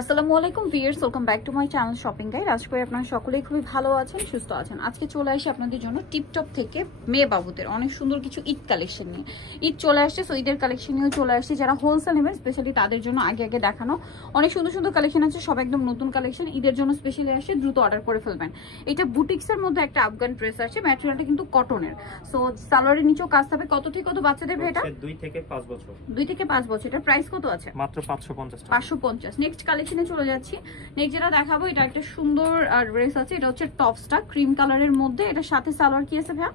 আসসালামু আলাইকুম viewers, welcome back to my channel shopping guide. আশা করি আপনারা সকলেই খুবই ভালো আছেন, সুস্থ আছেন। আজকে চলে আসি আপনাদের জন্য টিপটপ থেকে মেয়ে বাবুদের অনেক সুন্দর কিছু ঈদ কালেকশন নিয়ে। ঈদ চলে আসছে, সো ঈদের কালেকশন নিয়েও চলে আসছে। যারা হোলসেল নেবেন স্পেশালি তাদের জন্য আগে দেখানো অনেক সুন্দর সুন্দর কালেকশন আছে, সব একদম নতুন কালেকশন। ঈদের জন্য স্পেশালি আসে, দ্রুত অর্ডার করে ফেলবেন। এটা বুটিক্সের মধ্যে একটা আফগান ড্রেস আছে, ম্যাটেরিয়ালটা কিন্তু কটনের। সো সালোয়ারের নিচেও কাজ হবে। কত থেকে কত বাচ্চাদের এটা? 2 থেকে 5 বছর। 2 থেকে 5 বছর। এটা প্রাইস কত আছে? মাত্র 550 টাকা। 550। নেক্সট কালেকশনে চলে যাচ্ছি। নেক্সট যেটা দেখাবো, এটা একটা সুন্দর ড্রেস আছে। এটা হচ্ছে টপসটা ক্রিম কালারের মধ্যে, এটার সাথে সালোয়ার কি আছে ভাইয়া?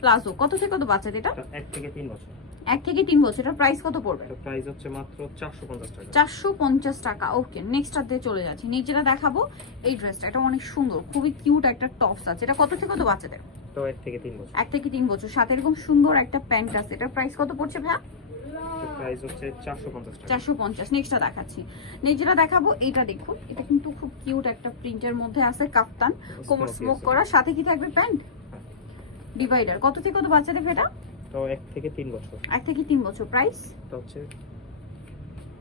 প্লাজো। কত থেকে কত বাচ্চাদের এটা? 1 থেকে 3 বছর। 1 থেকে 3 বছর। এটা প্রাইস কত পড়বে? এটা প্রাইস হচ্ছে মাত্র 450 টাকা। 450 টাকা। ওকে, নেক্সটটাতে চলে যাচ্ছি। নেক্সট যেটা দেখাবো এই ড্রেসটা, এটা অনেক সুন্দর, খুবই কিউট একটা টপস আছে। এটা কত থেকে কত বাচ্চাদের? তো 1 থেকে 3 বছর। 1 থেকে 3 বছর। সাথে এরকম সুন্দর একটা প্যান্ট আছে। এটার প্রাইস কত পড়ছে ভাইয়া? প্রাইস হচ্ছে 450 টাকা। 450। নেক্সটটা দেখাচ্ছি। নেক্সট যেটা দেখাবো এটা দেখুন, এটা কিন্তু খুব কিউট একটা প্রিন্টের মধ্যে আছে, কাফতান কোমর স্মোক করা, সাথে কি থাকবে? Pant divider. কত থেকে কত বাচ্চাদের এটা? তো 1 থেকে 3 বছর। 1 থেকে 3 বছর। প্রাইস এটা হচ্ছে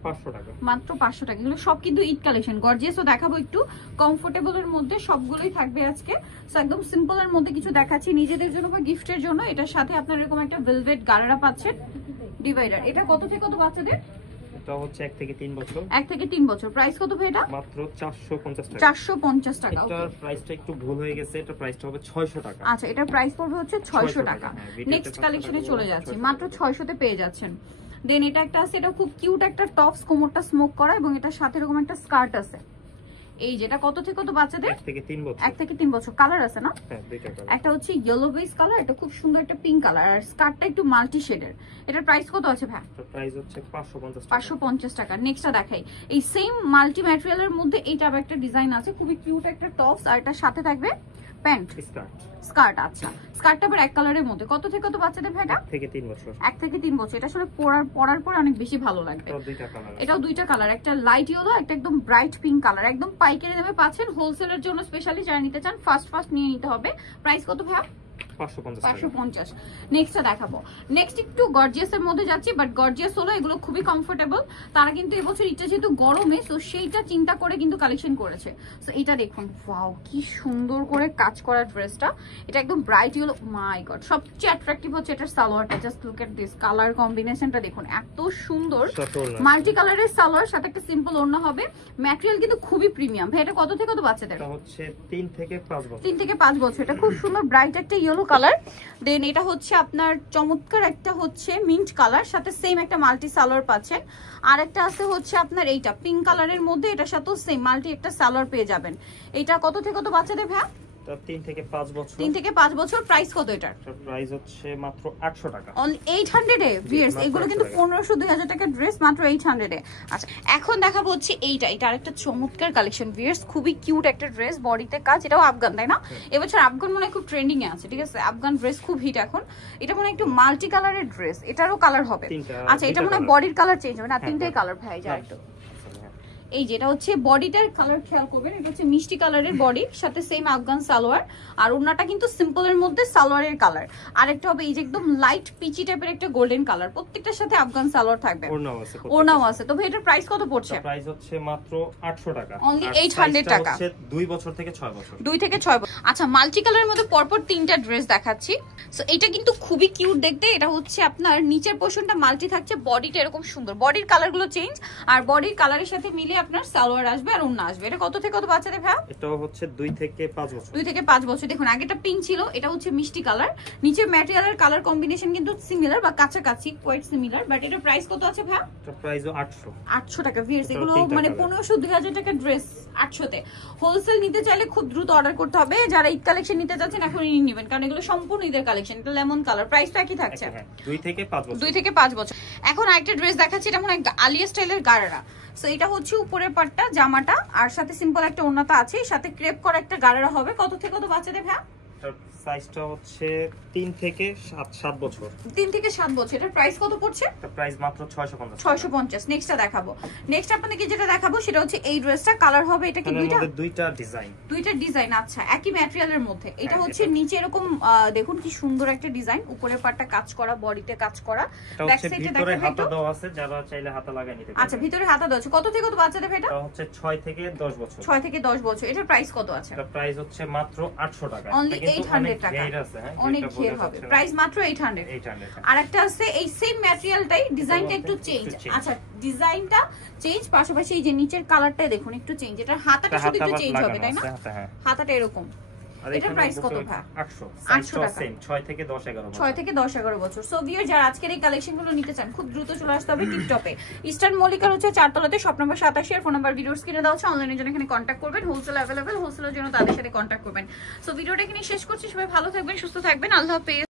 500 টাকা। মাত্র 500 টাকা। এগুলো সব কিন্তু ঈদ কালেকশন, গর্জিয়াসও দেখাবো, একটু কমফোর্টেবলের মধ্যে সবগুলোই থাকবে আজকে। সো একদম সিম্পল এর মধ্যে কিছু দেখাচ্ছি নিজেদের জন্য বা গিফটের জন্য। এটার সাথে আপনারা এরকম একটা ভেলভেট গারারা পাচ্ছেন ডিভাইডার। এটা কত থেকে কত বাচ্চাদের? এটা হচ্ছে 1 থেকে 3 বছর। 1 থেকে 3 বছর। প্রাইস কত ভাই এটা? মাত্র 450 টাকা। 450 টাকা। এটার প্রাইসটা একটু ভুল হয়ে গেছে, এটা প্রাইসটা হবে 600 টাকা। আচ্ছা, এটার প্রাইস পড়বে হচ্ছে 600 টাকা। নেক্সট কালেকশনে চলে যাচ্ছি, মাত্র 600 তে পেয়ে যাচ্ছেন। দেন এটা একটা আছে, এটা খুব কিউট একটা টপস, কোমরটা স্মোক করা এবং এটার সাথে এরকম একটা স্কার্ট আছে। এই যেটা কত থেকে কত বাচ্চাদের? 1 থেকে 3 বছর। 1 থেকে 3 বছর। কালার আছে না? হ্যাঁ, দুইটা কালার। একটা হচ্ছে ইয়েলো বেস কালার, এটা খুব সুন্দর একটা পিঙ্ক কালার, আর স্কার্টটা একটু মাল্টি শেডের। এটার প্রাইস কত আছে ভাই? এটার প্রাইস হচ্ছে 550 টাকা। 550 টাকা। নেক্সটটা দেখাই, এই সেম মাল্টি ম্যাটেরিয়ালের মধ্যে এইটা আবার একটা ডিজাইন আছে, খুবই কিউট একটা টপস, আর এটার সাথে থাকবে প্যান্ট স্কার্ট। আচ্ছা, স্কার্টটা আবার এক কালারের মধ্যে। কত থেকে কত বাচ্চাদের ভাই এটা? 1 থেকে 3 বছর। 1 থেকে 3 বছর। এটা আসলে পরার পর অনেক বেশি ভালো লাগবে। এটাও দুইটা কালার, একটা লাইট ইয়েলো, একটা একদম ব্রাইট পিঙ্ক কালার। একদম পাইকারি দামে পাচ্ছেন, হোলসেলের জন্য স্পেশালি যারা নিতে চান ফার্স্ট নিয়ে নিতে হবে। প্রাইস কত ভাই? 550। নেক্সটটা দেখাবো। নেক্সট একটু গর্জিয়াস এর মধ্যে যাচ্ছি, বাট গর্জিয়াস হলো এগুলো খুবই কমফোর্টেবল। তারা কিন্তু এবছর এটা যেহেতু গরমে, তো সেইটা চিন্তা করে কিন্তু কালেকশন করেছে। সো এটা দেখুন, ওয়াও কি সুন্দর করে কাজ করা ড্রেসটা। এটা একদম ব্রাইট ইয়েলো, মাই গড। সবচেয়ে অ্যাট্রাকটিভ হচ্ছে এটার সালোয়ারটা। Just look at this, colour কম্বিনেশনটা দেখুন, এত সুন্দর। মাল্টি কালারের সালোয়ার, সাথে একটা সিম্পল ওড়না হবে। ম্যাটেরিয়াল কিন্তু খুবই প্রিমিয়াম। ভাই এটা কত থেকে কত বাচ্চাদের? এটা হচ্ছে 3 থেকে 5 বছর। 3 থেকে 5 বছর। এটা খুব সুন্দর ব্রাইট একটা ইয়েলো কালার। দেন এটা হচ্ছে আপনার চমৎকার একটা হচ্ছে মিন্ট কালার, সাথে সেম একটা মাল্টি সালোয়ার পাচ্ছেন। আর একটা আছে হচ্ছে আপনার এইটা পিঙ্ক কালারের মধ্যে, এটার সাথেও সেম মাল্টি একটা সালোয়ার পেয়ে যাবেন। এটা কত থেকে কত বাচ্চাদের ভাই? 3 থেকে 5 বছর। 3 থেকে 5 বছর। প্রাইস কত এটার? প্রাইস হচ্ছে মাত্র 800 টাকা। অনলি 800 এ ভিউয়ার্স। এগুলো কিন্তু 1500-2000 টাকার ড্রেস, মাত্র 800 এ। আচ্ছা, এখন দেখাবো হচ্ছে এইটা। এটা আরেকটা চমৎকার কালেকশন ভিউয়ার্স, খুবই কিউট একটা ড্রেস, বডিতে কাজ। এটাও আফগান, তাই না? এবছর আফগান মনে হয় খুব ট্রেন্ডিং এ আছে, ঠিক আছে? আফগান ড্রেস খুব হিট এখন। এটা মনে হয় একটু মাল্টি কালারের ড্রেস, এটারও কালার হবে। আচ্ছা, এটা মনে হয় বডির কালার চেঞ্জ হবে না? তিনটাই কালার ভাই, যা একটু। এই যেটা হচ্ছে বডিটার কালার খেয়াল করবেন, এটা হচ্ছে মিষ্টি কালারের বডি, সাথে সেম আফগান সালোয়ার। আর ওড়নাটা কিন্তু সিম্পলের মধ্যে সালোয়ারের কালার। আরেকটা হবে এই যে একদম লাইট পিচি টাইপের একটা গোল্ডেন কালার। প্রত্যেকটার সাথে আফগান সালোয়ার থাকবে, ওড়নাও আছে। তো ভাই এটার প্রাইস কত পড়ছে? প্রাইস হচ্ছে মাত্র 800 টাকা। অনলি 800 টাকা। 2 বছর থেকে 6 বছর। 2 থেকে 6 বছর। আচ্ছা, মাল্টি কালারের মধ্যে পরপর 3টা ড্রেস দেখাচ্ছি। সো এটা কিন্তু খুবই কিউট দেখতে। এটা হচ্ছে আপনার নিচের পোরশনটা মাল্টি থাকছে, বডিটা এরকম সুন্দর। বডির কালারগুলো চেঞ্জ, আর বডির কালারের সাথে মিলে আপনার সালোয়ার আসবে আর ওড়না আসবে। এটা কত থেকে কত বাচ্চাদের ভাই? এটা হচ্ছে 2 থেকে 5 বছর। 2 থেকে 5 বছর। দেখুন, আগেটা পিঙ্ক ছিল, এটা হচ্ছে মিষ্টি কালার। নিচের ম্যাটেরিয়ালের কালার কম্বিনেশন কিন্তু সিমিলার বা কাছাকাছি, কোয়াইট সিমিলার। বাট এটার প্রাইস কত আছে ভাই? এটা প্রাইস 800। 800 টাকা ভিউয়ার্স। এগুলো মানে 1500-2000 টাকার ড্রেস 800 তে। হোলসেল নিতে চাইলে খুব দ্রুত অর্ডার করতে হবে। যারা ঈদ কালেকশন নিতে যাচ্ছেন এখনই নিয়ে নেবেন, কারণ এগুলো সম্পূর্ণ ঈদের কালেকশন। এটা লেমন কালার, প্রাইসটা কি থাকছে? 2 থেকে 5 বছর। 2 থেকে 5 বছর। এখন আরেকটা ড্রেস দেখাচ্ছি, এটা মনে হয় আলিয়া স্টাইলের গারারা। সো এটা হচ্ছে উপরের পাটটা, জামাটা, আর সাথে সিম্পল একটা ওড়নাটা আছে, সাথে ক্রেপ করা একটা গারারা হবে। কত থেকে কত বাচ্চাদের ভাই? এটার সাইজটা হচ্ছে 3 থেকে 7 বছর। 3 থেকে 7 বছর। এটার প্রাইস কত পড়ছে? এটা প্রাইস মাত্র 650। 650। নেক্সটটা দেখাবো। নেক্সট আপনাদেরকে যেটা দেখাবো সেটা হচ্ছে এই ড্রেসটা। কালার হবে এটা কি দুইটা ডিজাইন। দুইটা ডিজাইন, আচ্ছা একই ম্যাটেরিয়ালের মধ্যে। এটা হচ্ছে নিচে এরকম দেখুন কি সুন্দর একটা ডিজাইন, উপরের পাটটা কাজ করা, বডিতে কাজ করা, ব্যাক সাইডে ভিতরে হাতা দেওয়া আছে, যারা চাইলে হাতা লাগিয়ে নিতে পারবে। আচ্ছা ভিতরে হাতা দেওয়া আছে। কত থেকে কত বাচ্চাদের এটা? এটা হচ্ছে 6 থেকে 10 বছর। 6 থেকে 10 বছর। এটার প্রাইস কত আছে? এটা প্রাইস হচ্ছে মাত্র 800 টাকা। অনলি 800 টাকা। অনেক ঘের হবে। প্রাইস মাত্র 800। আর একটা আছে এই সেম ম্যাটেরিয়ালটাই, ডিজাইনটা একটু চেঞ্জ। আচ্ছা ডিজাইনটা চেঞ্জ, পাশাপাশি এই যে নিচের কালারটা দেখুন একটু চেঞ্জ। এটা হাতাটা শুধু একটু চেঞ্জ হবে তাই না? হাতাটা এরকম। এটা প্রাইস কত ভাই? 800 টাকা। 6 থেকে 10 11 বছর। 6 থেকে 10 11 বছর। সো ভিউয়ার যারা আজকের এই কালেকশনগুলো নিতে চান খুব দ্রুত চলে আসতে হবে টিকটকে। ইস্টার্ন মল্লিকার হচ্ছে 4 তলাতে, শপ নাম্বার 87 আর ফোন নাম্বার ভিডিওর স্ক্রিনে দেওয়া আছে। অনলাইনের জন্য এখানে কন্টাক্ট করবেন। হোলসেল अवेलेबल, হোলসেলের জন্য তাদের সাথে কন্টাক্ট করবেন। সো ভিডিওটা এখানে শেষ করছি। সবাই ভালো থাকবেন, সুস্থ থাকবেন। আল্লাহ হাফেজ।